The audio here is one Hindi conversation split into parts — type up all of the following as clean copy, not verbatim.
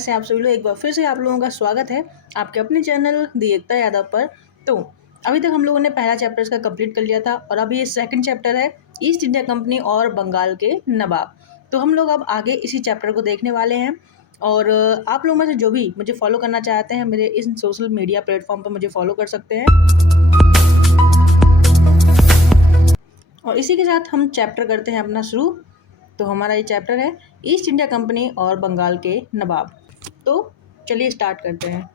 से आप सभी लोग एक बार फिर से आप लोगों का स्वागत है आपके अपने चैनल दी एकता यादव पर। तो अभी तक हम लोगों ने पहला चैप्टर इसका कंप्लीट कर लिया था और अभी ये सेकंड चैप्टर है ईस्ट इंडिया कंपनी और बंगाल के नवाब। तो हम लोग अब आगे इसी चैप्टर को देखने वाले हैं और आप लोगों में से जो भी मुझे फॉलो करना चाहते हैं मेरे इस सोशल मीडिया प्लेटफॉर्म पर मुझे फॉलो कर सकते हैं। और इसी के साथ हम चैप्टर करते हैं अपना शुरू। तो हमारा ये चैप्टर है ईस्ट इंडिया कंपनी और बंगाल के नवाब। तो चलिए स्टार्ट करते हैं।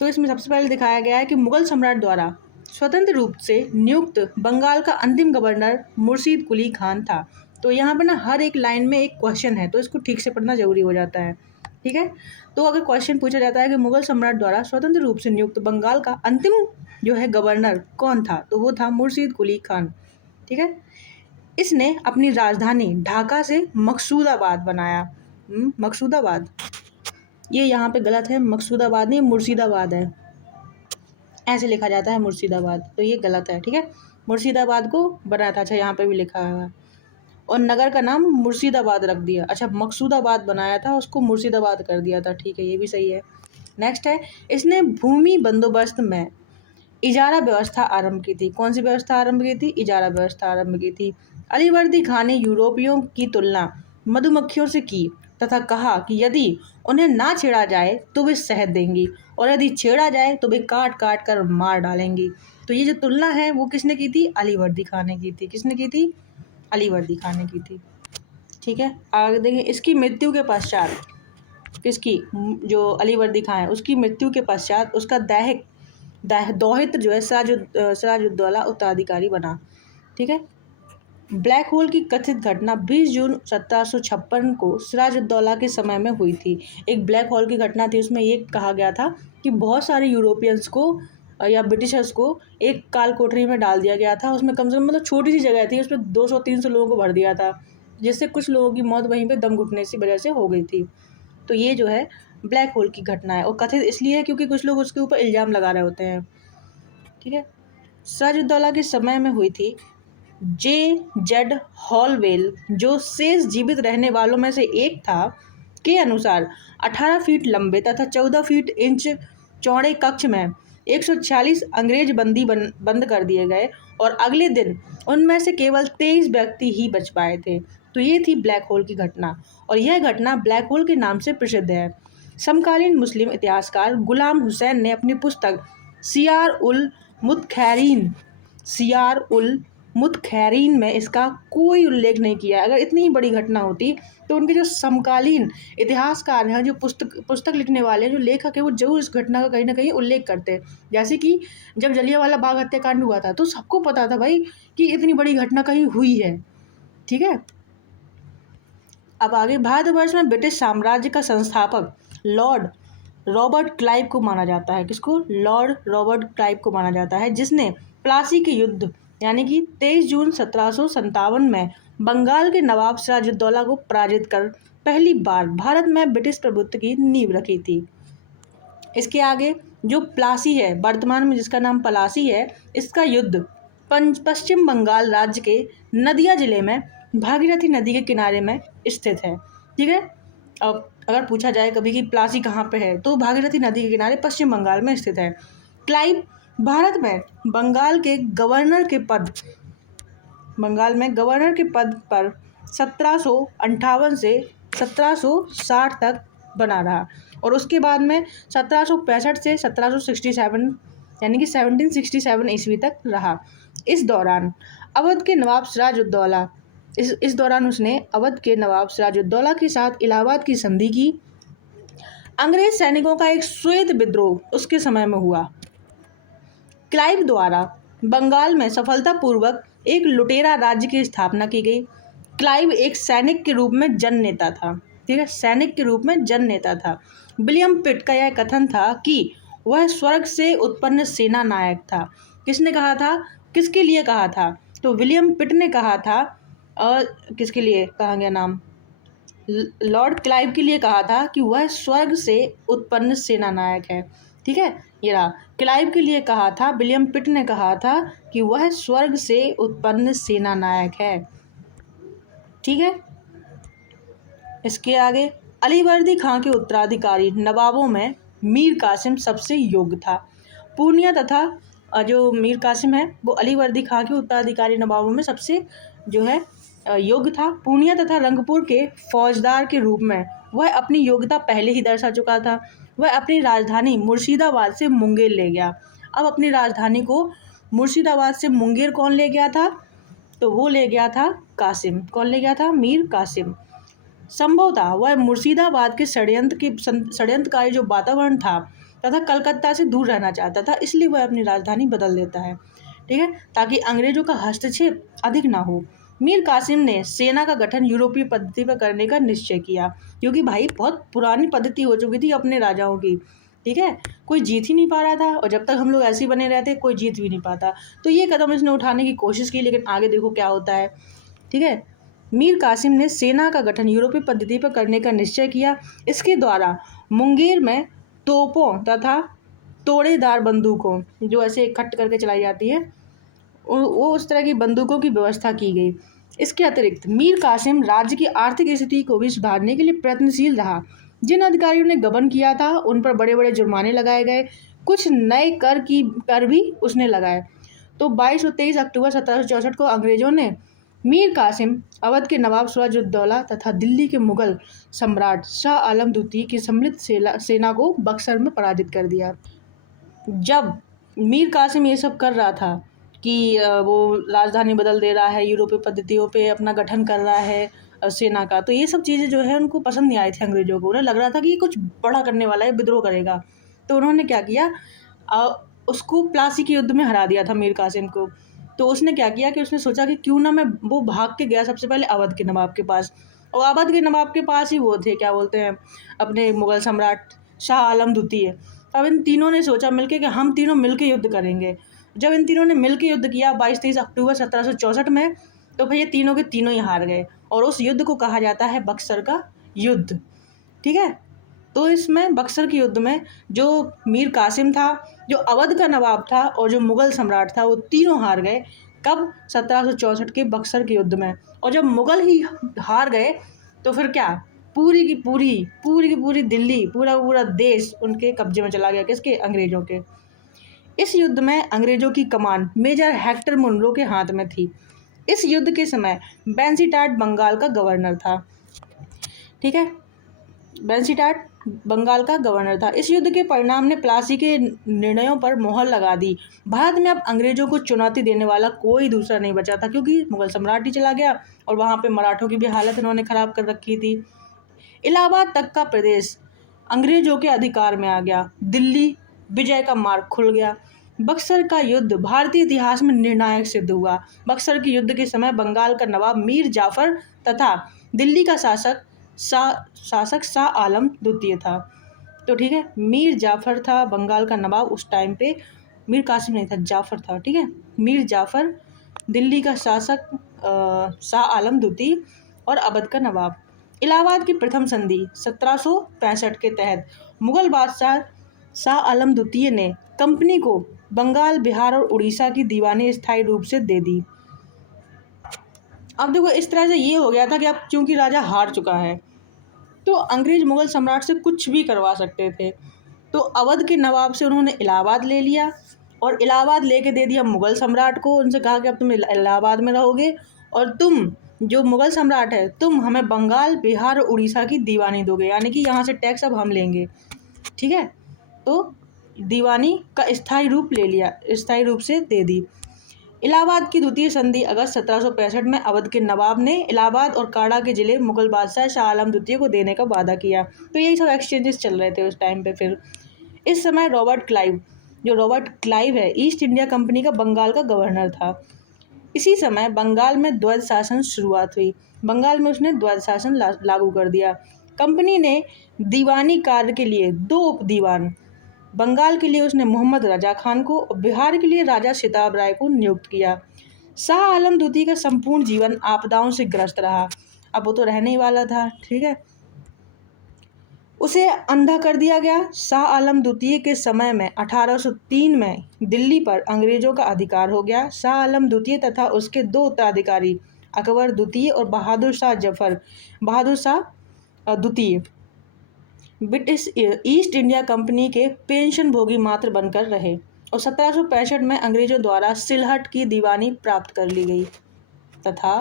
तो इसमें सबसे पहले दिखाया गया है कि मुगल सम्राट द्वारा स्वतंत्र रूप से नियुक्त बंगाल का अंतिम गवर्नर मुर्शीद कुली खान था। तो यहाँ पे ना हर एक लाइन में एक क्वेश्चन है, तो इसको ठीक से पढ़ना जरूरी हो जाता है। ठीक है, तो अगर क्वेश्चन पूछा जाता है कि मुगल सम्राट द्वारा स्वतंत्र रूप से नियुक्त बंगाल का अंतिम जो है गवर्नर कौन था, तो वो था मुर्शीद कुली खान। ठीक है, इसने अपनी राजधानी ढाका से मकसूदाबाद बनाया। मकसूदाबाद, ये यहाँ पे गलत है, मकसूदाबाद नहीं मुर्शिदाबाद है, ऐसे लिखा जाता है मुर्शिदाबाद, तो ये गलत है। ठीक है, मुर्शिदाबाद को बनाया था। अच्छा, यहाँ पे भी लिखा है और नगर का नाम मुर्शिदाबाद रख दिया। अच्छा, मकसूदाबाद बनाया था, उसको मुर्शिदाबाद कर दिया था। ठीक है, ये भी सही है। नेक्स्ट है, इसने भूमि बंदोबस्त में इजारा व्यवस्था आरंभ की थी। कौन सी व्यवस्था आरंभ की थी? इजारा व्यवस्था आरंभ की थी। अलीवर्दी खान ने यूरोपियों की तुलना मधुमक्खियों से की तथा कहा कि यदि उन्हें ना छेड़ा जाए तो वे शहद देंगी और यदि छेड़ा जाए तो वे काट काट कर मार डालेंगी। तो ये जो तुलना है वो किसने की थी? अलीवर्दी खान ने की थी। किसने की थी? अलीवर्दी खान ने की थी। ठीक है, आगे देखें। इसकी मृत्यु के पश्चात, किसकी? जो अलीवर्दी खान है उसकी मृत्यु के पश्चात उसका दौहित्र जो है सिराजुद्दौला उत्तराधिकारी बना। ठीक है, ब्लैक होल की कथित घटना 20 जून 1756 को सिराजुद्दौला के समय में हुई थी। एक ब्लैक होल की घटना थी, उसमें ये कहा गया था कि बहुत सारे यूरोपियंस को या ब्रिटिशर्स को एक काल कोठरी में डाल दिया गया था। उसमें कम से कम मतलब छोटी सी जगह थी, उसमें 200-300 लोगों को भर दिया था, जिससे कुछ लोगों की मौत वहीं पे दम घुटने की वजह से हो गई थी। तो ये जो है ब्लैक होल की घटना है और कथित इसलिए है क्योंकि कुछ लोग उसके ऊपर इल्ज़ाम लगा रहे होते हैं। ठीक है, सिराजुद्दौला के समय में हुई थी। J.Z. हॉलवेल, जो शेष जीवित रहने वालों में से एक था, के अनुसार 18 फीट लंबे तथा 14 फीट इंच चौड़े कक्ष में 146 अंग्रेज बंदी बंद कर दिए गए और अगले दिन उनमें से केवल 23 व्यक्ति ही बच पाए थे। तो ये थी ब्लैक होल की घटना और यह घटना ब्लैक होल के नाम से प्रसिद्ध है। समकालीन मुस्लिम इतिहासकार गुलाम हुसैन ने अपनी पुस्तक सियार उल मुतखैरीन में इसका कोई उल्लेख नहीं किया है। अगर इतनी बड़ी घटना होती तो उनके जो समकालीन इतिहासकार हैं, जो पुस्तक लिखने वाले हैं, जो लेखक है, वो जरूर इस घटना का कहीं ना कहीं उल्लेख करते। जैसे कि जब जलियांवाला बाग हत्याकांड हुआ था तो सबको पता था भाई कि इतनी बड़ी घटना कहीं हुई है। ठीक है, अब आगे। भारतवर्ष में ब्रिटिश साम्राज्य का संस्थापक लॉर्ड रॉबर्ट क्लाइव को माना जाता है। किसको? लॉर्ड रॉबर्ट क्लाइव को माना जाता है, जिसने प्लासी के युद्ध यानी कि 23 जून 1757 में बंगाल के नवाब सिराजुद्दौला को पराजित कर पहली बार भारत में ब्रिटिश प्रभुत्व की नींव रखी थी। इसके आगे जो प्लासी है, वर्तमान में जिसका नाम पलासी है, इसका युद्ध पश्चिम बंगाल राज्य के नदिया जिले में भागीरथी नदी के किनारे में स्थित है। ठीक है, अब अगर पूछा जाए कभी कि प्लासी कहाँ पे है, तो भागीरथी नदी के किनारे पश्चिम बंगाल में स्थित है। क्लाइव भारत में बंगाल में गवर्नर के पद पर 1758 से 1760 तक बना रहा और उसके बाद में 1765 से 1767 यानी कि 1767 ईस्वी तक रहा। इस दौरान अवध के नवाब सिराजुद्दौला इस दौरान उसने अवध के नवाब सिराजुद्दौला के साथ इलाहाबाद की संधि की। अंग्रेज सैनिकों का एक श्वेत विद्रोह उसके समय में हुआ। क्लाइव द्वारा बंगाल में सफलतापूर्वक एक लुटेरा राज्य की स्थापना की गई। क्लाइव एक सैनिक के रूप में जन नेता था। ठीक है, सैनिक के रूप में जन नेता था। विलियम पिट का यह कथन था कि वह स्वर्ग से उत्पन्न सेना नायक था। किसने कहा था? किसके लिए कहा था? तो विलियम पिट ने कहा था। किसके लिए कहा गया नाम? लॉर्ड क्लाइव के लिए कहा था कि वह स्वर्ग से उत्पन्न सेना नायक है। ठीक है, ये रहा। क्लाइव के लिए कहा था, विलियम पिट ने कहा था कि वह स्वर्ग से उत्पन्न सेना नायक है। ठीक है, इसके आगे अलीवर्दी खां के उत्तराधिकारी नवाबों में मीर कासिम सबसे योग्य था। पूर्णिया तथा जो मीर कासिम है वो अलीवर्दी खां के उत्तराधिकारी नवाबों में सबसे जो है योग्य था। पूर्णिया तथा रंगपुर के फौजदार के रूप में वह अपनी योग्यता पहले ही दर्शा चुका था। वह अपनी राजधानी मुर्शिदाबाद से मुंगेर ले गया। अब अपनी राजधानी को मुर्शिदाबाद से मुंगेर कौन ले गया था? तो वो ले गया था कासिम। कौन ले गया था? मीर कासिम। संभवतः वह मुर्शिदाबाद के षड्यंत्रकारी जो वातावरण था तथा कलकत्ता से दूर रहना चाहता था, इसलिए वह अपनी राजधानी बदल देता है, ठीक है, ताकि अंग्रेजों का हस्तक्षेप अधिक ना हो। मीर कासिम ने सेना का गठन यूरोपीय पद्धति पर करने का निश्चय किया, क्योंकि भाई बहुत पुरानी पद्धति हो चुकी थी अपने राजाओं की, ठीक है, कोई जीत ही नहीं पा रहा था, और जब तक हम लोग ऐसे ही बने रहते कोई जीत भी नहीं पाता। तो ये कदम इसने उठाने की कोशिश की, लेकिन आगे देखो क्या होता है, ठीक है। मीर कासिम ने सेना का गठन यूरोपीय पद्धति पर करने का निश्चय किया। इसके द्वारा मुंगेर में तोपों तथा तोड़ेदार बंदूकों जो ऐसे इकट्ठ करके चलाई जाती है वो उस तरह की बंदूकों की व्यवस्था की गई। इसके अतिरिक्त मीर कासिम राज्य की आर्थिक स्थिति को भी सुधारने के लिए प्रयत्नशील रहा। जिन अधिकारियों ने गबन किया था उन पर बड़े बड़े जुर्माने लगाए गए। कुछ नए कर भी उसने लगाए। तो 22 और 23 अक्टूबर 1764 को अंग्रेजों ने मीर कासिम, अवध के नवाब सिराजुद्दौला तथा दिल्ली के मुगल सम्राट शाह आलम द्वितीय की सम्मिलित सेना को बक्सर में पराजित कर दिया। जब मीर कासिम ये सब कर रहा था कि वो राजधानी बदल दे रहा है, यूरोपीय पद्धतियों पे अपना गठन कर रहा है सेना का, तो ये सब चीज़ें जो है उनको पसंद नहीं आई थी अंग्रेजों को। उन्हें लग रहा था कि ये कुछ बड़ा करने वाला है, विद्रोह करेगा। तो उन्होंने क्या किया, उसको प्लासी के युद्ध में हरा दिया था मीर कासिम को। तो उसने क्या किया कि उसने सोचा कि क्यों ना वो भाग के गया सबसे पहले अवध के नवाब के पास, और अवध के नवाब के पास ही वो थे, क्या बोलते हैं, अपने मुगल सम्राट शाह आलम द्वितीय। अब इन तीनों ने सोचा मिलके कि हम तीनों मिलके युद्ध करेंगे। जब इन तीनों ने मिलके युद्ध किया 22-23 अक्टूबर 1764 में, तो फिर ये तीनों के तीनों ही हार गए, और उस युद्ध को कहा जाता है बक्सर का युद्ध, ठीक है। तो इसमें बक्सर के युद्ध में जो मीर कासिम था, जो अवध का नवाब था और जो मुगल सम्राट था, वो तीनों हार गए। कब? 1764 के बक्सर के युद्ध में। और जब मुगल ही हार गए तो फिर क्या, पूरी की पूरी दिल्ली, पूरा देश उनके कब्जे में चला गया। किसके? अंग्रेजों के। इस युद्ध में अंग्रेजों की कमान मेजर हेक्टर मुनरो के हाथ में थी। इस युद्ध के समय बेंसीटाट बंगाल का गवर्नर था, ठीक है, बेंसीटाट बंगाल का गवर्नर था। इस युद्ध के परिणाम ने प्लासी के निर्णयों पर मोहर लगा दी। भारत में अब अंग्रेजों को चुनौती देने वाला कोई दूसरा नहीं बचा था, क्योंकि मुगल सम्राट ही चला गया और वहाँ पे मराठों की भी हालत इन्होंने ख़राब कर रखी थी। इलाहाबाद तक का प्रदेश अंग्रेजों के अधिकार में आ गया। दिल्ली विजय का मार्ग खुल गया। बक्सर का युद्ध भारतीय इतिहास में निर्णायक सिद्ध हुआ। बक्सर के युद्ध के समय बंगाल का नवाब मीर जाफर तथा दिल्ली का शासक शाह आलम द्वितीय था। तो ठीक है, मीर जाफर था बंगाल का नवाब उस टाइम पे, मीर कासिम नहीं था, जाफर था, ठीक है। मीर जाफर दिल्ली का शासक शाह आलम द्वितीय और अवध का नवाब। इलाहाबाद की प्रथम संधि 1765 के तहत मुगल बादशाह शाह आलम द्वितीय ने कंपनी को बंगाल, बिहार और उड़ीसा की दीवानी स्थायी रूप से दे दी। अब देखो इस तरह से ये हो गया था कि अब चूंकि राजा हार चुका है तो अंग्रेज मुगल सम्राट से कुछ भी करवा सकते थे। तो अवध के नवाब से उन्होंने इलाहाबाद ले लिया और इलाहाबाद लेके दे दिया मुगल सम्राट को। उनसे कहा कि अब तुम इलाहाबाद में रहोगे और तुम जो मुगल सम्राट है तुम हमें बंगाल, बिहार और उड़ीसा की दीवानी दोगे, यानी कि यहाँ से टैक्स अब हम लेंगे, ठीक है। तो दीवानी का स्थायी रूप ले लिया, स्थायी रूप से दे दी। इलाहाबाद की द्वितीय संधि अगस्त 1765 में अवध के नवाब ने इलाहाबाद और काड़ा के जिले मुगल बादशाह शाह आलम द्वितीय को देने का वादा किया। तो यही सब एक्सचेंजेस चल रहे थे उस टाइम पे। फिर इस समय रॉबर्ट क्लाइव है ईस्ट इंडिया कंपनी का बंगाल का गवर्नर था। इसी समय बंगाल में द्वैध शासन शुरुआत हुई। बंगाल में उसने द्वैध शासन लागू कर दिया। कंपनी ने दीवानी कार्य के लिए 2 उप दीवान, बंगाल के लिए उसने मोहम्मद रजा खान को और बिहार के लिए राजा सिताब राय को नियुक्त किया। शाह आलम द्वितीय का संपूर्ण जीवन आपदाओं से ग्रस्त रहा। अब वो तो रहने ही वाला था, ठीक है। उसे अंधा कर दिया गया। शाह आलम द्वितीय के समय में 1803 में दिल्ली पर अंग्रेजों का अधिकार हो गया। शाह आलम द्वितीय तथा उसके 2 उत्तराधिकारी अकबर द्वितीय और बहादुर शाह द्वितीय ब्रिटिश ईस्ट इंडिया कंपनी के पेंशन भोगी मात्र बनकर रहे और 1765 में अंग्रेजों द्वारा सिलहट की दीवानी प्राप्त कर ली गई तथा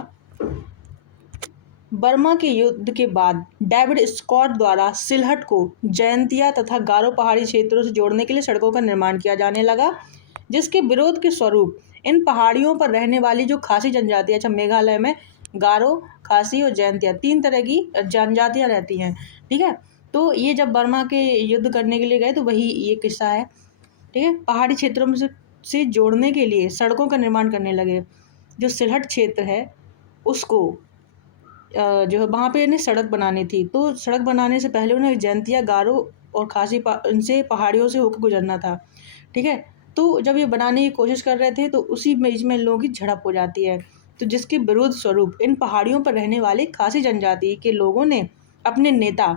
बर्मा के युद्ध के बाद डेविड स्कॉट द्वारा सिलहट को जयंतिया तथा गारो पहाड़ी क्षेत्रों से जोड़ने के लिए सड़कों का निर्माण किया जाने लगा, जिसके विरोध के स्वरूप इन पहाड़ियों पर रहने वाली जो खासी जनजातियां, अच्छा मेघालय में गारो, खासी और जयंतिया 3 तरह की जनजातियां रहती हैं, ठीक है। तो ये जब बर्मा के युद्ध करने के लिए गए तो वही ये किस्सा है, ठीक है। पहाड़ी क्षेत्रों में से जोड़ने के लिए सड़कों का निर्माण करने लगे। जो सिलहट क्षेत्र है उसको जो है वहाँ पे इन्हें सड़क बनानी थी, तो सड़क बनाने से पहले उन्हें जयंतिया, गारो और खासी इनसे पहाड़ियों से होकर गुजरना था, ठीक है। तो जब ये बनाने की कोशिश कर रहे थे तो उसी बीच में इन लोगों की झड़प हो जाती है, तो जिसके विरोध स्वरूप इन पहाड़ियों पर रहने वाले खासी जनजाति के लोगों ने अपने नेता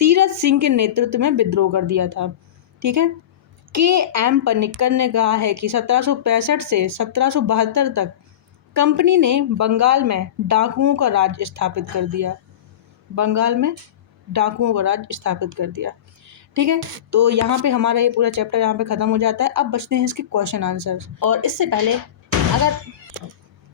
तीरथ सिंह के नेतृत्व में विद्रोह कर दिया था, ठीक है। के.एम. पनिक्कर ने कहा है कि 1765 से 1772 तक कंपनी ने बंगाल में डाकुओं का राज स्थापित कर दिया, बंगाल में डाकुओं का राज स्थापित कर दिया, ठीक है। तो यहाँ पे हमारा ये पूरा चैप्टर यहाँ पे ख़त्म हो जाता है। अब बचते हैं इसके क्वेश्चन आंसर। और इससे पहले अगर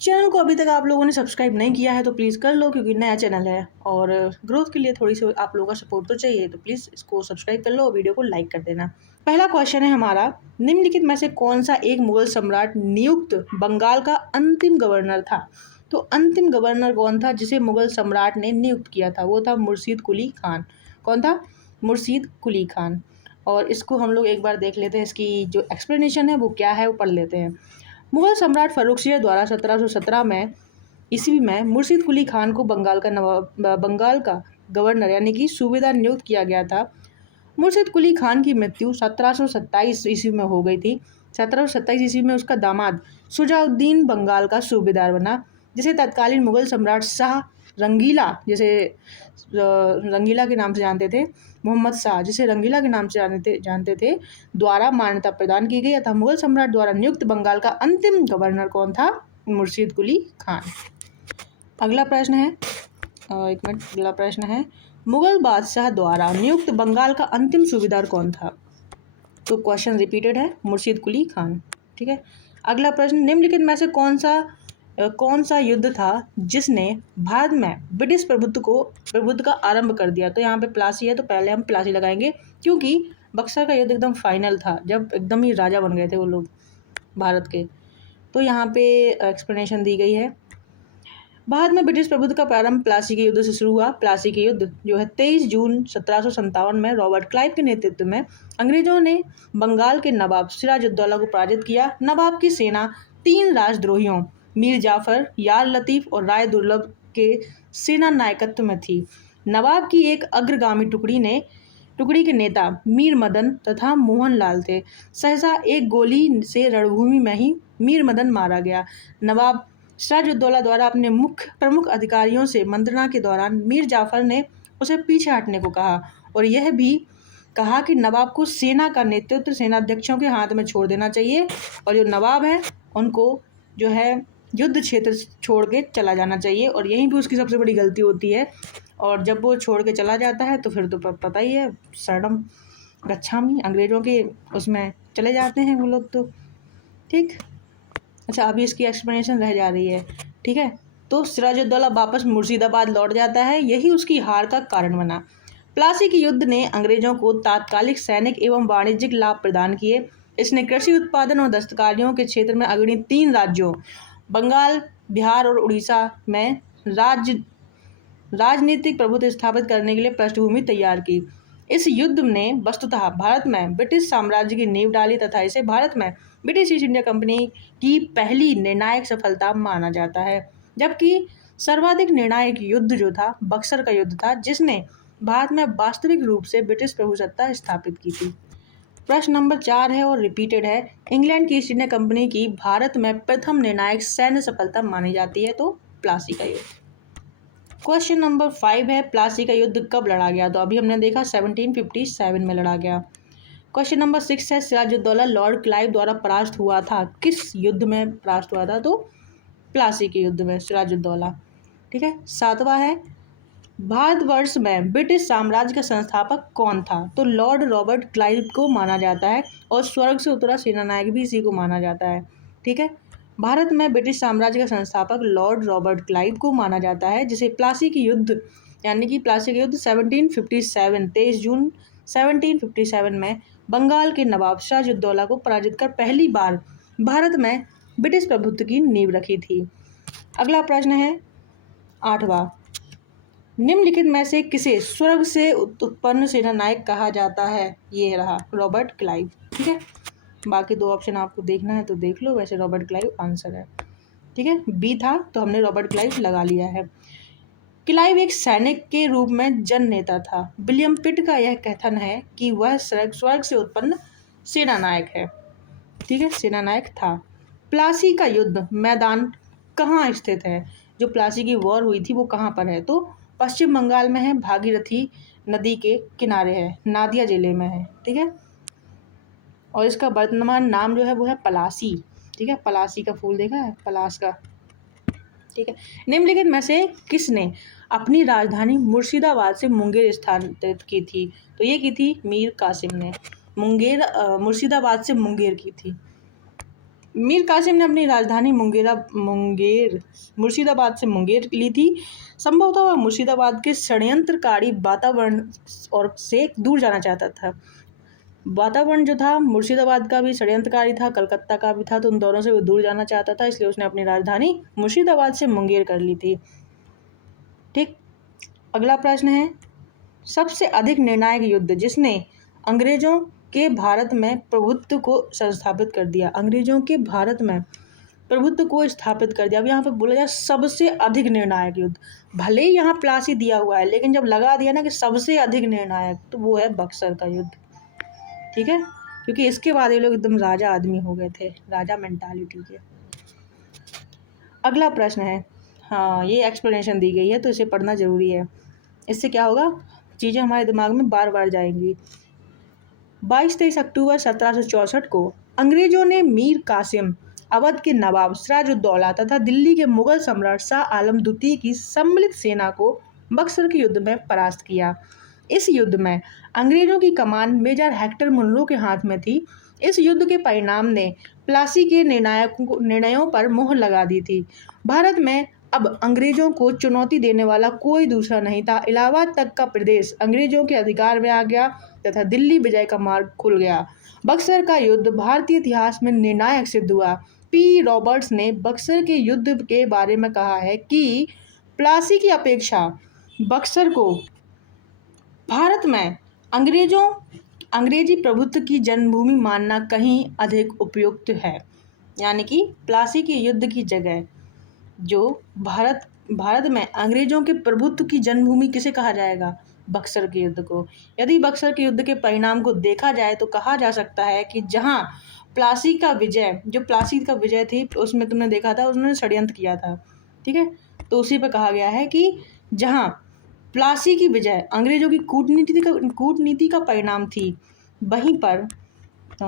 चैनल को अभी तक आप लोगों ने सब्सक्राइब नहीं किया है तो प्लीज़ कर लो, क्योंकि नया चैनल है और ग्रोथ के लिए थोड़ी सी आप लोगों का सपोर्ट तो चाहिए, तो प्लीज़ इसको सब्सक्राइब कर लो और वीडियो को लाइक कर देना। पहला क्वेश्चन है हमारा, निम्नलिखित में से कौन सा एक मुगल सम्राट नियुक्त बंगाल का अंतिम गवर्नर था? तो अंतिम गवर्नर कौन था जिसे मुगल सम्राट ने नियुक्त किया था? वो था मुर्शीद कुली खान। कौन था? मुर्शीद कुली खान। और इसको हम लोग एक बार देख लेते हैं, इसकी जो एक्सप्लेनेशन है वो क्या है वो पढ़ लेते हैं। मुगल सम्राट फर्रुखसिंह द्वारा 1717 में ईस्वी में मुर्शीद कुली खान को बंगाल का गवर्नर यानी कि सूबेदार नियुक्त किया गया था। मुर्शीद कुली खान की मृत्यु 1727 ईस्वी में हो गई थी। 1727 ईस्वी में उसका दामाद शुजाउद्दीन बंगाल का सूबेदार बना, जिसे तत्कालीन मुगल सम्राट शाह रंगीला, जिसे रंगीला के नाम से जानते थे, मोहम्मद शाह, जिसे रंगीला के नाम से जानते थे, द्वारा मान्यता प्रदान की गई। अतः मुगल सम्राट द्वारा नियुक्त बंगाल का अंतिम गवर्नर कौन था? मुर्शीद कुली खान। अगला प्रश्न है, अगला प्रश्न है, मुगल बादशाह द्वारा नियुक्त बंगाल का अंतिम सूबेदार कौन था? तो क्वेश्चन रिपीटेड है, मुर्शीद कुली खान, ठीक है। अगला प्रश्न, निम्नलिखित में से कौन सा युद्ध था जिसने भारत में ब्रिटिश प्रभुत्व का आरंभ कर दिया? तो यहाँ पे प्लासी है तो पहले हम प्लासी लगाएंगे, क्योंकि बक्सर का युद्ध एकदम फाइनल था, जब एकदम ही राजा बन गए थे वो लोग भारत के। तो यहाँ पे एक्सप्लेनेशन दी गई है। भारत में ब्रिटिश प्रभुत्व का प्रारंभ प्लासी के युद्ध से शुरू हुआ। प्लासी के युद्ध जो है 23 जून 1757 में रॉबर्ट क्लाइव के नेतृत्व में अंग्रेजों ने बंगाल के नवाब सिराजुद्दौला को पराजित किया। नवाब की सेना 3 राजद्रोहियों मीर जाफर, यार लतीफ़ और राय दुर्लभ के सेना नायकत्व में थी। नवाब की एक अग्रगामी टुकड़ी के नेता मीर मदन तथा मोहन लाल थे। सहसा एक गोली से रणभूमि में ही मीर मदन मारा गया। नवाब सिराजुद्दौला द्वारा अपने प्रमुख अधिकारियों से मंत्रणा के दौरान मीर जाफर ने उसे पीछे हटने को कहा और यह भी कहा कि नवाब को सेना का नेतृत्व सेनाध्यक्षों के हाथ में छोड़ देना चाहिए और जो नवाब है उनको जो है युद्ध क्षेत्र छोड़ के चला जाना चाहिए, और यहीं भी उसकी सबसे बड़ी गलती होती है। और जब वो छोड़ के चला जाता है तो फिर तो पता ही है, शरणम गच्छामि, अंग्रेज़ों के उसमें चले जाते हैं वो लोग तो, ठीक। अच्छा, अभी इसकी एक्सप्लेनेशन रह जा रही है, ठीक है। तो सिराजुद्दौला वापस मुर्शिदाबाद लौट जाता है, यही उसकी हार का कारण बना। प्लासी के युद्ध ने अंग्रेजों को तात्कालिक सैनिक एवं वाणिज्यिक लाभ प्रदान किए। इसने कृषि उत्पादन और दस्तकारियों के क्षेत्र में अग्रणी 3 राज्यों बंगाल, बिहार और उड़ीसा में राजनीतिक प्रभुत्व स्थापित करने के लिए पृष्ठभूमि तैयार की। इस युद्ध ने वस्तुतः भारत में ब्रिटिश साम्राज्य की नींव डाली तथा इसे भारत में ब्रिटिश ईस्ट इंडिया कंपनी की पहली निर्णायक सफलता माना जाता है। जबकि सर्वाधिक निर्णायक युद्ध जो था बक्सर का युद्ध था, जिसने भारत में वास्तविक रूप से ब्रिटिश प्रभुसत्ता स्थापित की थी। प्रश्न नंबर 4 है और रिपीटेड है, इंग्लैंड की ईस्ट इंडिया कंपनी की भारत में प्रथम निर्णायक सैन्य सफलता मानी जाती है? तो प्लासी का युद्ध। क्वेश्चन नंबर 5 है, प्लासी का युद्ध कब लड़ा गया? तो अभी हमने देखा 1757 में लड़ा गया। क्वेश्चन नंबर 6 है, सिराजुद्दौला लॉर्ड क्लाइव द्वारा परास्त हुआ था, किस युद्ध में परास्त हुआ था? तो प्लासी के युद्ध में सिराजुद्दौला, ठीक है। 7वां है, भारतवर्ष में ब्रिटिश साम्राज्य का संस्थापक कौन था? तो लॉर्ड रॉबर्ट क्लाइव को माना जाता है और स्वर्ग से उतरा सेनानायक भी इसी को माना जाता है। ठीक है, भारत में ब्रिटिश साम्राज्य का संस्थापक लॉर्ड रॉबर्ट क्लाइव को माना जाता है, जिसे प्लासी की युद्ध यानी कि प्लासी का युद्ध 1757 23 जून 1757 में बंगाल के नवाब सिराजुद्दौला को पराजित कर पहली बार भारत में ब्रिटिश प्रभुत्व की नींव रखी थी। अगला प्रश्न है 8वां, निम्नलिखित में से किसे स्वर्ग से उत्पन्न सेनानायक कहा जाता है? ये रहा रॉबर्ट क्लाइव। ठीक है, बाकी दो ऑप्शन आपको देखना है तो देख लो, वैसे रॉबर्ट क्लाइव आंसर है। ठीक है, बी था तो हमने रॉबर्ट क्लाइव लगा लिया है। क्लाइव एक सैनिक के रूप में जन नेता था। विलियम पिट का यह कथन है कि वह स्वर्ग से उत्पन्न सेनानायक है। ठीक है, सेनानायक था। प्लासी का युद्ध मैदान कहाँ स्थित है? जो प्लासी की वॉर हुई थी वो कहाँ पर है? तो पश्चिम बंगाल में है, भागीरथी नदी के किनारे है, नादिया जिले में है। ठीक है, और इसका वर्तमान नाम जो है वो है पलासी। ठीक है, पलासी का फूल देखा है, पलास का। ठीक है, निम्नलिखित में से किसने अपनी राजधानी मुर्शिदाबाद से मुंगेर स्थानांतरित की थी? तो ये की थी मीर कासिम ने। मुर्शिदाबाद से मुंगेर की थी। मीर कासिम ने अपनी राजधानी मुर्शिदाबाद से मुंगेर ली थी। संभवतः वह मुर्शिदाबाद के षड्यंत्रकारी वातावरण और से दूर जाना चाहता था। वातावरण जो था मुर्शिदाबाद का भी षड्यंत्रकारी था, कलकत्ता का भी था, तो उन दोनों से वो दूर जाना चाहता था, इसलिए उसने अपनी राजधानी मुर्शिदाबाद से मुंगेर कर ली थी। ठीक, अगला प्रश्न है, सबसे अधिक निर्णायक युद्ध जिसने अंग्रेजों के भारत में प्रभुत्व को संस्थापित कर दिया। अंग्रेजों के भारत में प्रभुत्व को स्थापित कर दिया। अब यहाँ पे बोला जाए सबसे अधिक निर्णायक युद्ध, भले ही यहाँ प्लासी दिया हुआ है, लेकिन जब लगा दिया ना कि सबसे अधिक निर्णायक, तो वो है बक्सर का युद्ध। ठीक है, क्योंकि इसके बाद ये लोग एकदम राजा आदमी हो गए थे, राजा मेंटालिटी के। अगला प्रश्न है, हाँ ये एक्सप्लेनेशन दी गई है तो इसे पढ़ना जरूरी है। इससे क्या होगा, चीज़ें हमारे दिमाग में बार बार जाएंगी। 22-23 अक्टूबर 1764 को अंग्रेजों ने मीर कासिम, अवध के नवाब सिराजुद्दौला तथा दिल्ली के मुगल सम्राट शाह आलम द्वितीय की सम्मिलित सेना को बक्सर के युद्ध में परास्त किया। इस युद्ध में अंग्रेजों की कमान मेजर हेक्टर मुनरो के हाथ में थी। इस युद्ध के परिणाम ने प्लासी के निर्णयों पर मोहर लगा दी थी। भारत में अब अंग्रेजों को चुनौती देने वाला कोई दूसरा नहीं था। इलाहाबाद तक का प्रदेश अंग्रेजों के अधिकार में आ गया तथा दिल्ली विजय का मार्ग खुल गया। बक्सर का युद्ध भारतीय इतिहास में निर्णायक सिद्ध हुआ। पी रॉबर्ट्स ने बक्सर के युद्ध के बारे में कहा है कि प्लासी की अपेक्षा बक्सर को भारत में अंग्रेजी प्रभुत्व की जन्मभूमि मानना कहीं अधिक उपयुक्त है। यानी कि प्लासी के युद्ध की जगह जो भारत में अंग्रेजों के प्रभुत्व की जन्मभूमि किसे कहा जाएगा? बक्सर के युद्ध को। यदि बक्सर के युद्ध के परिणाम को देखा जाए तो कहा जा सकता है कि जहां प्लासी का विजय थी, उसमें तुमने देखा था उन्होंने षड्यंत्र किया था। ठीक है, तो उसी पे कहा गया है कि जहां प्लासी की विजय अंग्रेजों की कूटनीति का परिणाम थी, वहीं पर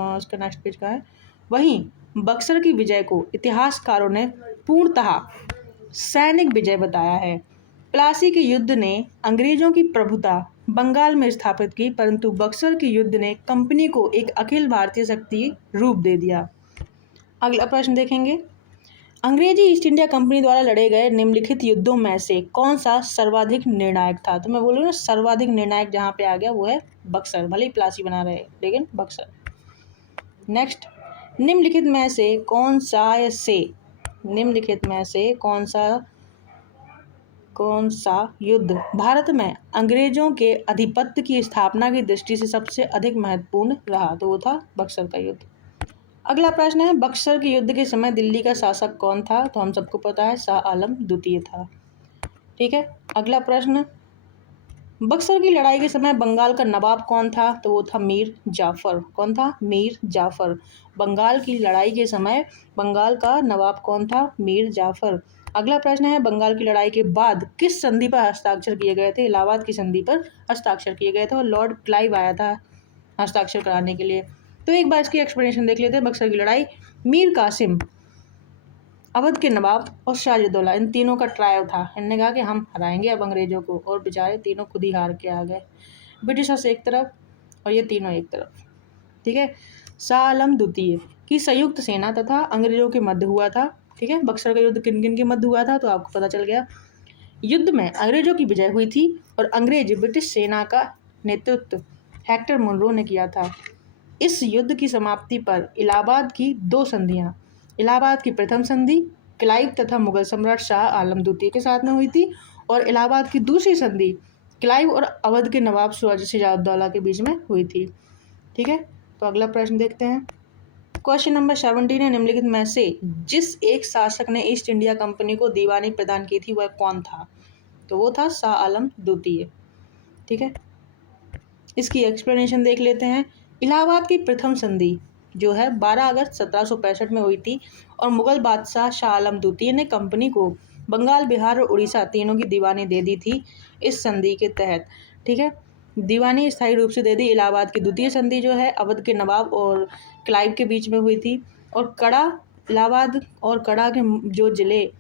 उसका नेक्स्ट पेज का है, वहीं बक्सर की विजय को इतिहासकारों ने पूर्णतः सैनिक विजय बताया है। प्लासी के युद्ध ने अंग्रेजों की प्रभुता बंगाल में स्थापित की, परंतु बक्सर के युद्ध ने कंपनी को एक अखिल भारतीय शक्ति रूप दे दिया। अगला प्रश्न देखेंगे, अंग्रेजी ईस्ट इंडिया कंपनी द्वारा लड़े गए निम्नलिखित युद्धों में से कौन सा सर्वाधिक निर्णायक था? तो मैं बोलूँ ना, सर्वाधिक निर्णायक जहाँ पे आ गया वो है बक्सर। भले ही प्लासी बना रहे लेकिन बक्सर। नेक्स्ट, निम्नलिखित में से कौन सा युद्ध भारत में अंग्रेजों के आधिपत्य की स्थापना की दृष्टि से सबसे अधिक महत्वपूर्ण रहा? तो वो था बक्सर का युद्ध। अगला प्रश्न है, बक्सर के युद्ध के समय दिल्ली का शासक कौन था? तो हम सबको पता है शाह आलम द्वितीय था। ठीक है, अगला प्रश्न, बक्सर की लड़ाई के समय बंगाल का नवाब कौन था? तो वो था मीर जाफर। कौन था? मीर जाफर। बंगाल की लड़ाई के समय बंगाल का नवाब कौन था? मीर जाफर। अगला प्रश्न है, बंगाल की लड़ाई के बाद किस संधि पर हस्ताक्षर किए गए थे? इलाहाबाद की संधि पर हस्ताक्षर किए गए थे और लॉर्ड क्लाइव आया था हस्ताक्षर कराने के लिए। तो एक बार इसकी एक्सप्लेनेशन देख लेते हैं। बक्सर की लड़ाई, मीर कासिम अवध के नवाब और सिराजुद्दौला, इन तीनों का ट्रायल था। इन्होंने कहा कि हम हराएंगे अब अंग्रेज़ों को, और बेचारे तीनों खुद ही हार के आ गए। ब्रिटिशर्स एक तरफ और ये तीनों एक तरफ। ठीक है। शाह आलम द्वितीय की संयुक्त सेना तथा अंग्रेजों के मध्य हुआ था। ठीक है। बक्सर का युद्ध किन किन के मध्य हुआ था तो आपको पता चल गया। युद्ध में अंग्रेजों की विजय हुई थी और अंग्रेज ब्रिटिश सेना का नेतृत्व हेक्टर मुनरो ने किया था। इस युद्ध की समाप्ति पर इलाहाबाद की दो संधियां, इलाहाबाद की प्रथम संधि क्लाइव तथा मुगल सम्राट शाह आलम द्वितीय के साथ में हुई थी, और इलाहाबाद की दूसरी संधि क्लाइव और अवध के नवाब सिराजुद्दौला के बीच में हुई थी। ठीक है। तो अगला प्रश्न देखते हैं। क्वेश्चन नंबर 17 है, निम्नलिखित में से जिस एक शासक ने ईस्ट इंडिया कंपनी को दीवानी प्रदान की थी वह कौन था? तो वो था शाह आलम द्वितीय। ठीक है। इसकी एक्सप्लेनेशन देख लेते हैं। इलाहाबाद की प्रथम संधि जो है 12 अगस्त 1765 में हुई थी, और मुगल बादशाह शाह आलम द्वितीय ने कंपनी को बंगाल, बिहार और उड़ीसा तीनों की दीवानी दे दी थी इस संधि के तहत। ठीक है। दीवानी स्थायी रूप से दे दी। इलाहाबाद की द्वितीय संधि जो है अवध के नवाब और क्लाइव के बीच में हुई थी, और कड़ा, इलाहाबाद और कड़ा के जो जिले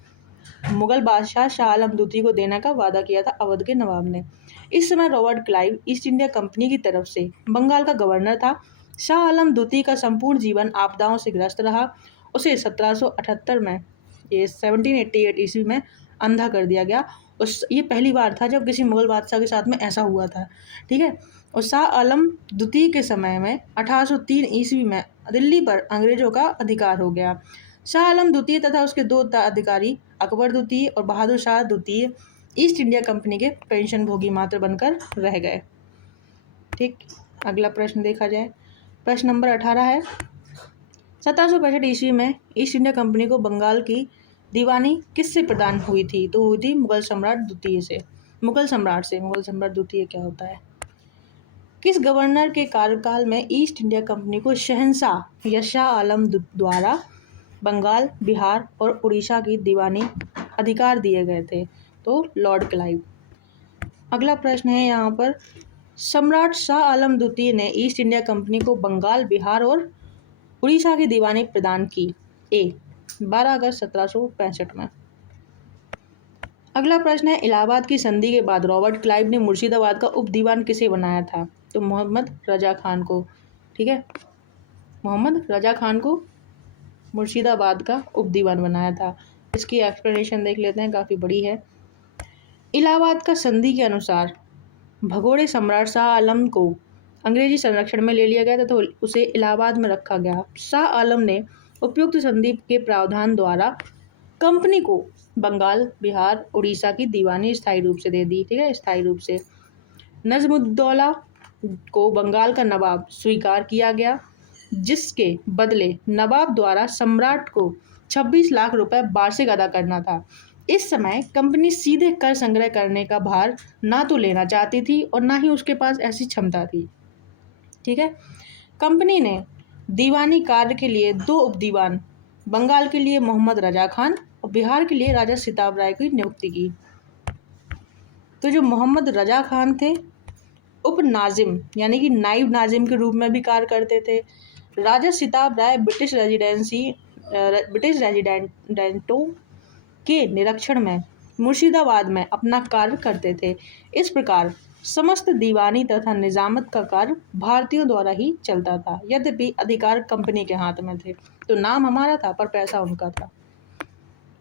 मुगल बादशाह शाह आलम द्वितीय को देने का वादा किया था अवध के नवाब ने। इस समय Robert Clive east India company की तरफ से बंगाल का गवर्नर था। शाह आलम द्वितीय का संपूर्ण जीवन आपदाओं से ग्रस्त रहा। उसे 1778 में, ये 1788 ईस्वी में अंधा कर दिया गया। उस ये पहली बार था जब किसी मुगल बादशाह के साथ में ऐसा हुआ था। ठीक है। और शाह आलम द्वितीय के समय में 1803 ईस्वी में दिल्ली पर अंग्रेजों का अधिकार हो गया। शाह आलम द्वितीय तथा उसके दो उत्तराधिकारी अकबर द्वितीय और बहादुर शाह द्वितीय ईस्ट इंडिया कंपनी के पेंशन भोगी मात्र बनकर रह गए। ठीक। अगला प्रश्न देखा जाए। प्रश्न नंबर 18 है, 1765 ईस्वी में ईस्ट इंडिया कंपनी को बंगाल की दीवानी किससे प्रदान हुई थी? तो हुई थी मुगल सम्राट द्वितीय से। मुगल सम्राट द्वितीय क्या होता है? किस गवर्नर के कार्यकाल में ईस्ट इंडिया कंपनी को शहंशाह या शाह आलम द्वारा बंगाल, बिहार और उड़ीसा की दीवानी अधिकार दिए गए थे? तो लॉर्ड क्लाइव। अगला प्रश्न है यहाँ पर, सम्राट शाह आलम द्वितीय ने ईस्ट इंडिया कंपनी को बंगाल, बिहार और उड़ीसा की दीवानी प्रदान की? ए, 12 अगस्त 1765 में। अगला प्रश्न है, इलाहाबाद की संधि के बाद रॉबर्ट क्लाइव ने मुर्शिदाबाद का उप दीवान किसे बनाया था? तो मोहम्मद रजा खान को। ठीक है। मोहम्मद रजा खान को मुर्शिदाबाद का उप दीवान बनाया था। इसकी एक्सप्लेनेशन देख लेते हैं, काफ़ी बड़ी है। इलाहाबाद का संधि के अनुसार भगोड़े सम्राट शाह आलम को अंग्रेजी संरक्षण में ले लिया गया था, तो उसे इलाहाबाद में रखा गया। शाह आलम ने उपयुक्त संधि के प्रावधान द्वारा कंपनी को बंगाल, बिहार, उड़ीसा की दीवानी स्थायी रूप से दे दी। ठीक है। स्थायी रूप से नजमुद्दौला को बंगाल का नवाब स्वीकार किया गया, जिसके बदले नवाब द्वारा सम्राट को 26 लाख रुपए वार्षिक अदा करना था। इस समय कंपनी सीधे कर संग्रह करने का भार ना तो लेना चाहती थी और ना ही उसके पास ऐसी क्षमता थी। ठीक है। कंपनी ने दीवानी कार्य के लिए दो उप दीवान, बंगाल के लिए मोहम्मद रजा खान और बिहार के लिए राजा सिताब राय की नियुक्ति की। तो जो मोहम्मद रजा खान थे, उप नाजिम यानी कि नाइब नाजिम के रूप में भी कार्य करते थे। राजा सिताब राय ब्रिटिश रेजिडेंटों के निरीक्षण में मुर्शिदाबाद में अपना कार्य करते थे। इस प्रकार समस्त दीवानी तथा निजामत का कार्य भारतीयों द्वारा ही चलता था, यद्यपि अधिकार कंपनी के हाथ में थे। तो नाम हमारा था पर पैसा उनका था।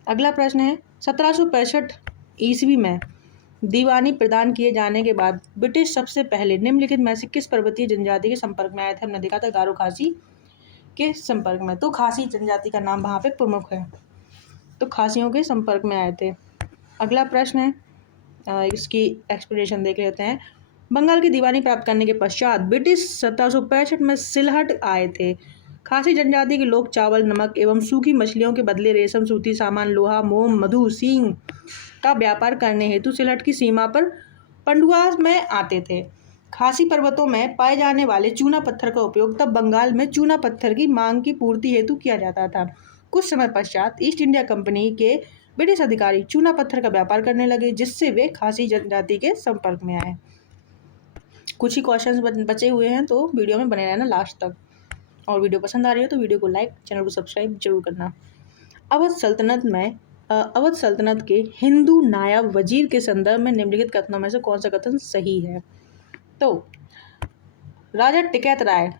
अगला प्रश्न है, 1765 ईस्वी में दीवानी प्रदान किए जाने के बाद ब्रिटिश सबसे पहले निम्नलिखित में से किस पर्वतीय जनजाति के संपर्क में आए थे? हमने देखा था गारो खासी के संपर्क में, तो खासी जनजाति का नाम वहाँ पे प्रमुख है, तो खासियों के संपर्क में आए थे। अगला प्रश्न है, इसकी एक्सप्लेनेशन देख लेते हैं। बंगाल की दीवानी प्राप्त करने के पश्चात ब्रिटिश 1765 में सिलहट आए थे। खासी जनजाति के लोग चावल, नमक एवं सूखी मछलियों के बदले रेशम, सूती सामान, लोहा, मोम, मधु, सींग का व्यापार करने हेतु सिलहट की सीमा पर पंडुआ में आते थे। खासी पर्वतों में पाए जाने वाले चूना पत्थर का उपयोग तब बंगाल में चूना पत्थर की मांग की पूर्ति हेतु किया जाता था। कुछ समय पश्चात ईस्ट इंडिया कंपनी के ब्रिटिश अधिकारी चूना पत्थर का व्यापार करने लगे, जिससे वे खासी जनजाति के संपर्क में आए। कुछ ही क्वेश्चंस बचे हुए हैं, तो वीडियो में बने रहना लास्ट तक। और वीडियो पसंद आ रही हो तो वीडियो को लाइक, चैनल को सब्सक्राइब जरूर करना। अवध सल्तनत के हिंदू नायब वजीर के संदर्भ में निम्नलिखित कथनों में से कौन सा कथन सही है? तो राजा टिकैत राय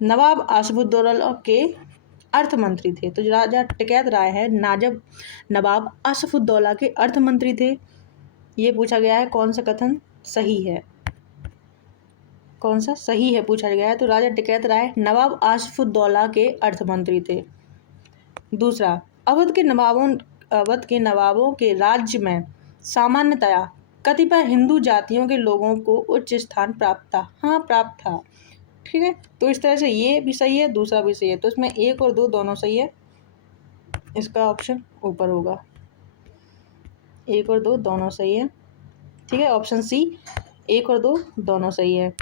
नवाब आसिफुद्दौला के अर्थ मंत्री थे। तो जो राजा टिकैत राय है नवाब आसिफुद्दौला के अर्थ मंत्री थे। ये पूछा गया है कौन सा कथन सही है, कौन सा सही है पूछा गया है। तो राजा टिकैत राय नवाब आसिफुद्दौला के अर्थ मंत्री थे। दूसरा, अवध के नवाबों के राज्य में सामान्यतया कतिपय हिंदू जातियों के लोगों को उच्च स्थान प्राप्त था। हाँ, प्राप्त था। ठीक है, तो इस तरह से ये भी सही है, दूसरा भी सही है। तो इसमें 1 और 2 दोनों सही है। इसका ऑप्शन ऊपर होगा। 1 और 2 दोनों सही है। ठीक है, ऑप्शन सी 1 और 2 दोनों सही है।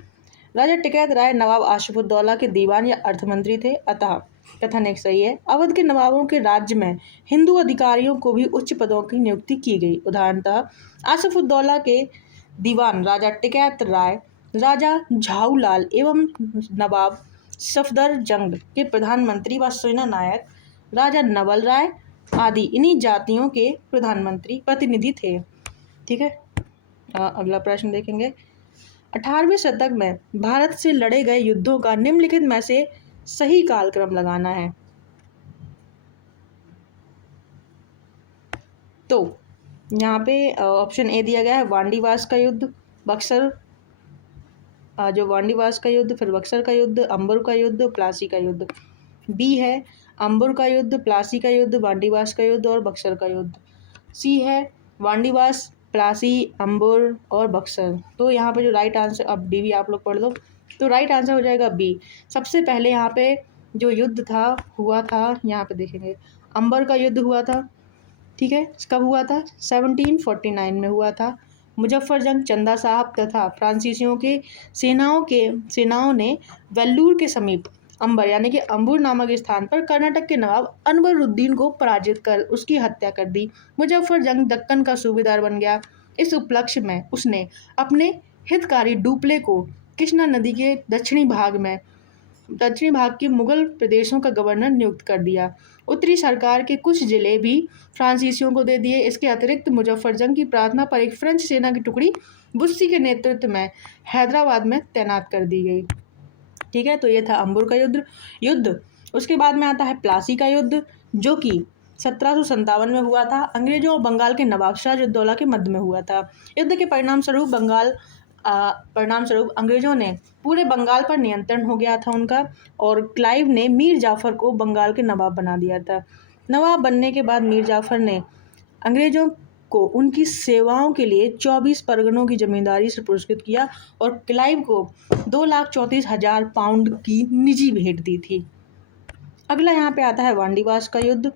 राजा टिकैत राय नवाब आसिफुद्दौला के दीवान या अर्थमंत्री थे, अतः कथन 1 सही है। अवध के नवाबों के राज्य में हिंदू अधिकारियों को भी उच्च पदों की नियुक्ति की गई। उदाहरणतः आसिफुद्दौला के दीवान राजा टिकैत राय, राजा झाऊलाल एवं नवाब सफदरजंग के प्रधानमंत्री व सेना नायक राजा नवल राय आदि इन्हीं जातियों के प्रधानमंत्री प्रतिनिधि थे। ठीक है, अगला प्रश्न देखेंगे। 18वें शतक में भारत से लड़े गए युद्धों का निम्नलिखित में से सही कालक्रम लगाना है। तो यहाँ पे ऑप्शन ए दिया गया है वांडीवास का युद्ध, बक्सर वांडीवास का युद्ध, फिर बक्सर का युद्ध, अंबर का युद्ध, प्लासी का युद्ध। बी है अंबर का युद्ध, प्लासी का युद्ध, वांडीवास का युद्ध और बक्सर का युद्ध। सी है वांडीवास, प्लासी, अंबर और बक्सर। तो यहाँ पे जो राइट आंसर, अब डी भी आप लोग पढ़ लो, तो राइट आंसर हो जाएगा बी। सबसे पहले यहाँ पे जो युद्ध हुआ था यहाँ पे देखेंगे, अंबर का युद्ध हुआ था। ठीक है, कब हुआ था? 1749 में हुआ था। मुजफ्फरजंग, चंदा साहब तथा फ्रांसीसियों के सेनाओं ने वेल्लूर के समीप अंबर यानी कि अंबुर नामक स्थान पर कर्नाटक के नवाब अनवरुद्दीन को पराजित कर उसकी हत्या कर दी। मुजफ्फरजंग दक्कन का सूबेदार बन गया। इस उपलक्ष्य में उसने अपने हितकारी डुप्ले को कृष्णा नदी के दक्षिणी भाग के मुगल प्रदेशों का गवर्नर नियुक्त कर दिया। उत्तरी सरकार के कुछ जिले भी फ्रांसीसियों को दे दिए। इसके अतिरिक्त मुजफ्फरजंग की प्रार्थना पर एक फ्रेंच सेना की टुकड़ी बुस्सी के नेतृत्व में हैदराबाद में तैनात कर दी गई। ठीक है, तो ये था अंबुर का युद्ध। उसके बाद में आता है प्लासी का युद्ध, जो कि 1757 में हुआ था। अंग्रेजों और बंगाल के नवाब सिराजुद्दौला के मध्य में हुआ था। युद्ध के परिणाम स्वरूप अंग्रेजों ने पूरे बंगाल पर नियंत्रण हो गया था उनका, और क्लाइव ने मीर जाफर को बंगाल के नवाब बना दिया था। नवाब बनने के बाद मीर जाफर ने अंग्रेजों को उनकी सेवाओं के लिए 24 परगनों की जमींदारी से पुरस्कृत किया और क्लाइव को 2,34,000 पाउंड की निजी भेंट दी थी। अगला यहाँ पे आता है वांडीवास का युद्ध।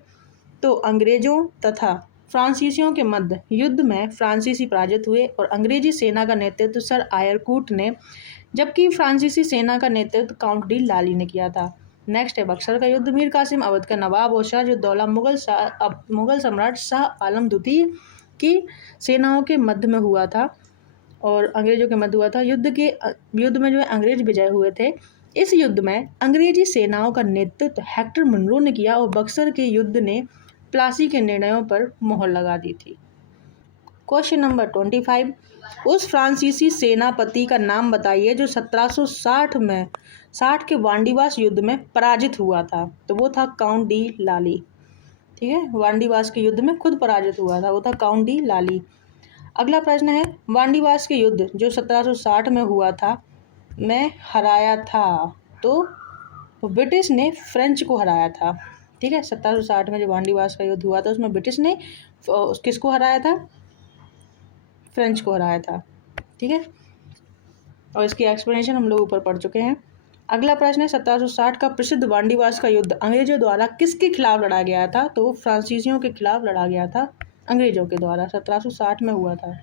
तो अंग्रेजों तथा फ्रांसीसियों के मध्य युद्ध में फ्रांसीसी पराजित हुए और अंग्रेजी सेना का नेतृत्व सर आयरकूट ने, जबकि फ्रांसीसी सेना का नेतृत्व काउंट डी लाली ने किया था। नेक्स्ट है बक्सर का युद्ध। मीर कासिम अवध का नवाब और सिराजुद्दौला मुगल सम्राट शाह आलम द्वितीय की सेनाओं के मध्य में हुआ था और अंग्रेजों के मध्य हुआ था। युद्ध में जो अंग्रेज विजय हुए थे, इस युद्ध में अंग्रेजी सेनाओं का नेतृत्व हेक्टर मुनरो ने किया और बक्सर के युद्ध ने प्लासी के निर्णयों पर मोहर लगा दी थी। क्वेश्चन नंबर 25, उस फ्रांसीसी सेनापति का नाम बताइए जो 1760 के वांडीवास युद्ध में पराजित हुआ था। तो वो था काउंट डी लाली। ठीक है, वांडीवास के युद्ध में खुद पराजित हुआ था, वो था काउंट डी लाली। अगला प्रश्न है, वांडीवास के युद्ध जो 1760 में हुआ था में हराया था। तो ब्रिटिश ने फ्रेंच को हराया था। ठीक है, 1760 में जो वांडीवास का युद्ध हुआ था उसमें ब्रिटिश ने किसको हराया था? फ्रेंच को हराया था। ठीक है, और इसकी एक्सप्लेनेशन हम लोग ऊपर पढ़ चुके हैं। अगला प्रश्न है, 1760 का प्रसिद्ध वांडीवास का युद्ध अंग्रेजों द्वारा किसके खिलाफ लड़ा गया था? तो फ्रांसीसियों के खिलाफ लड़ा गया था, अंग्रेजों के द्वारा 1760 में हुआ था।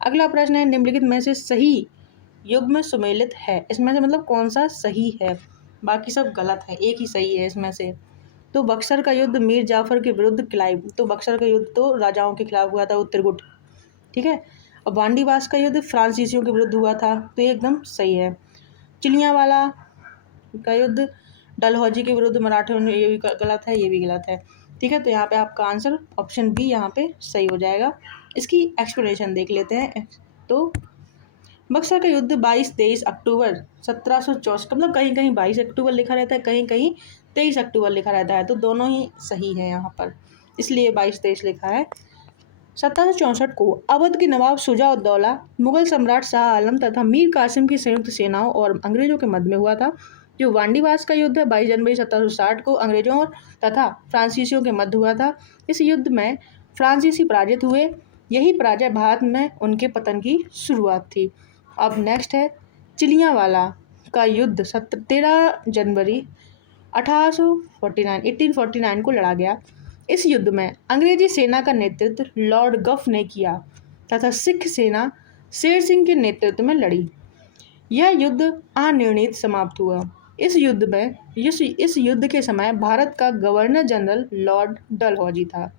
अगला प्रश्न है, निम्नलिखित में से सही युग्म सुमेलित है। इसमें से मतलब कौन सा सही है? बाकी सब गलत है, एक ही सही है इसमें से। तो बक्सर का युद्ध मीर जाफर के विरुद्ध क्लाइव, तो बक्सर का युद्ध तो राजाओं के खिलाफ हुआ था, उत्तरगुट। ठीक है, और वांडीवास का युद्ध फ्रांसीसियों के विरुद्ध हुआ था, तो ये एकदम सही है। चिलियावाला का युद्ध डलहौजी के विरुद्ध मराठों ने, ये भी गलत है, ये भी गलत है। ठीक है, तो यहाँ पे आपका आंसर ऑप्शन बी यहाँ पे सही हो जाएगा। इसकी एक्सप्लेनेशन देख लेते हैं। तो बक्सर का युद्ध 22-23 अक्टूबर 1764, मतलब कहीं कहीं 22 अक्टूबर लिखा रहता है, कहीं कहीं 23 अक्टूबर लिखा रहता है, तो दोनों ही सही है यहाँ पर, इसलिए 22-23 लिखा है। 1764 को अवध के नवाब शुजा-उद-दौला, मुगल सम्राट शाह आलम तथा मीर कासिम की संयुक्त सेनाओं और अंग्रेजों के मध्य में हुआ था। जो वांडीवास का युद्ध है 22 जनवरी 1760 को अंग्रेजों तथा फ्रांसीसियों के मध्य हुआ था। इस युद्ध में फ्रांसीसी पराजित हुए। यही पराजय भारत में उनके पतन की शुरुआत थी। अब नेक्स्ट है चिलियांवाला का युद्ध 13 जनवरी 1849 को लड़ा गया। इस युद्ध में अंग्रेजी सेना का नेतृत्व लॉर्ड गफ ने किया तथा सिख सेना शेर सिंह के नेतृत्व में लड़ी। यह युद्ध अनिर्णित समाप्त हुआ। इस युद्ध के समय भारत का गवर्नर जनरल लॉर्ड डलहौजी था।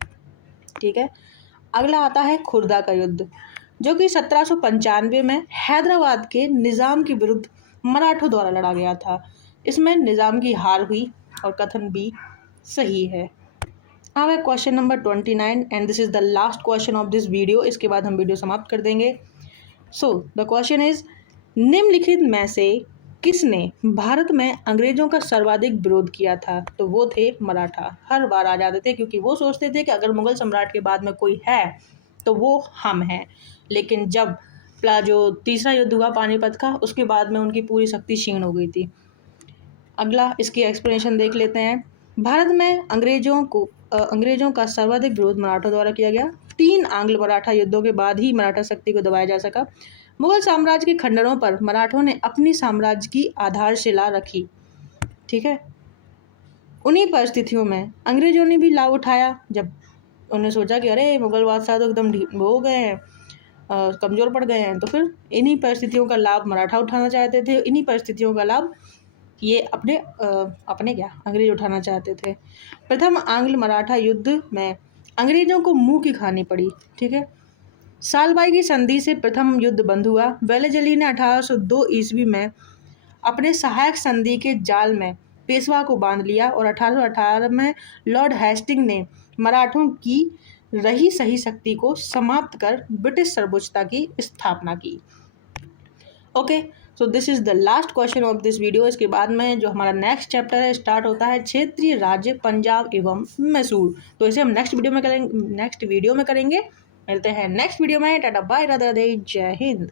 ठीक है, अगला आता है खुर्दा का युद्ध, जो कि 1795 में हैदराबाद के निज़ाम के विरुद्ध मराठों द्वारा लड़ा गया था। इसमें निज़ाम की हार हुई और कथन भी सही है। अब है question number 29 and this is the last question of this video. इसके बाद हम वीडियो समाप्त कर देंगे। सो द क्वेश्चन इज, निम्नलिखित में से किसने भारत में अंग्रेजों का सर्वाधिक विरोध किया था? तो वो थे मराठा। हर बार आ जाते थे क्योंकि वो सोचते थे कि अगर मुगल सम्राट के बाद में कोई है तो वो हम हैं। लेकिन जब जो तीसरा युद्ध हुआ पानीपत का, उसके बाद में उनकी पूरी शक्ति क्षीण हो गई थी। अगला इसकी एक्सप्लेनेशन देख लेते हैं। भारत में अंग्रेजों का सर्वाधिक विरोध मराठों द्वारा किया गया। 3 आंग्ल मराठा युद्धों के बाद ही मराठा शक्ति को दबाया जा सका। मुगल साम्राज्य के खंडरों पर मराठों ने अपनी साम्राज्य की आधारशिला रखी। ठीक है, उन्हीं परिस्थितियों में अंग्रेजों ने भी लाभ उठाया। जब उन्होंने सोचा कि अरे मुगल बादशाह तो एकदम हो गए हैं, कमज़ोर पड़ गए हैं, तो फिर इन्हीं परिस्थितियों का लाभ मराठा उठाना चाहते थे। इन्हीं परिस्थितियों का लाभ ये अपने अंग्रेज उठाना चाहते थे। प्रथम आंग्ल मराठा युद्ध में अंग्रेजों को मुंह की खानी पड़ी। ठीक है, सालबाई की संधि से प्रथम युद्ध बंद हुआ। वेलेजली ने 1802 ईस्वी में अपने सहायक संधि के जाल में पेशवा को बांध लिया और 1818 में लॉर्ड हेस्टिंग ने मराठों की रही सही शक्ति को समाप्त कर ब्रिटिश सर्वोच्चता की स्थापना की। Okay, so this is the last question of this video. इसके बाद में जो हमारा नेक्स्ट चैप्टर है स्टार्ट होता है क्षेत्रीय राज्य पंजाब एवं मैसूर। तो इसे हम नेक्स्ट वीडियो में करेंगे। मिलते हैं नेक्स्ट वीडियो में। टाटा बाय, राधे राधे, जय हिंद।